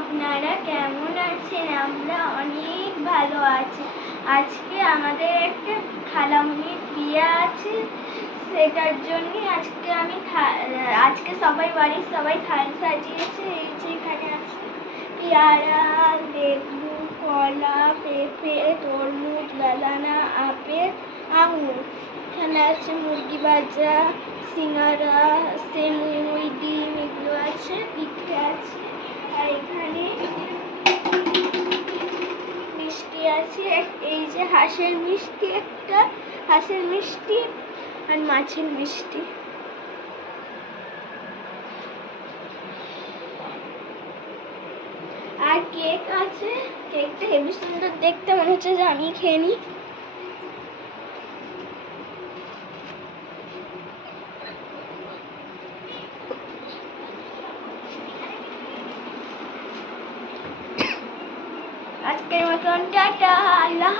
আপনারা কেমন আছেন? আমরা অনেক ভালো আছি। আজকে আমাদের একটা খালামণির বিয়ে আছে, সেটার জন্য আজকে বাড়ির সবাই থাল সাজিয়েছে। এই যে এখানে আছে পেয়ারা, লেবু, কলা, পেঁপে, তরমুজ, বেদানা, আপেল, আঙুর। এখানে আছে মুরগি ভাজা, সিঙ্গারা, সেমুই, ডিম, এগুলো আছে, পিঠে আছে। আর এখানে মিষ্টি আছে, এই যে হাঁসের মিষ্টি, একটা হাঁসের মিষ্টি আর মাছের মিষ্টি। আর কেক আছে, কেকটা হেবি সুন্দর দেখতে, মনে হচ্ছে যে আমি খেয়ে নিই। আজকের মতন টাটা, আল্লাহ।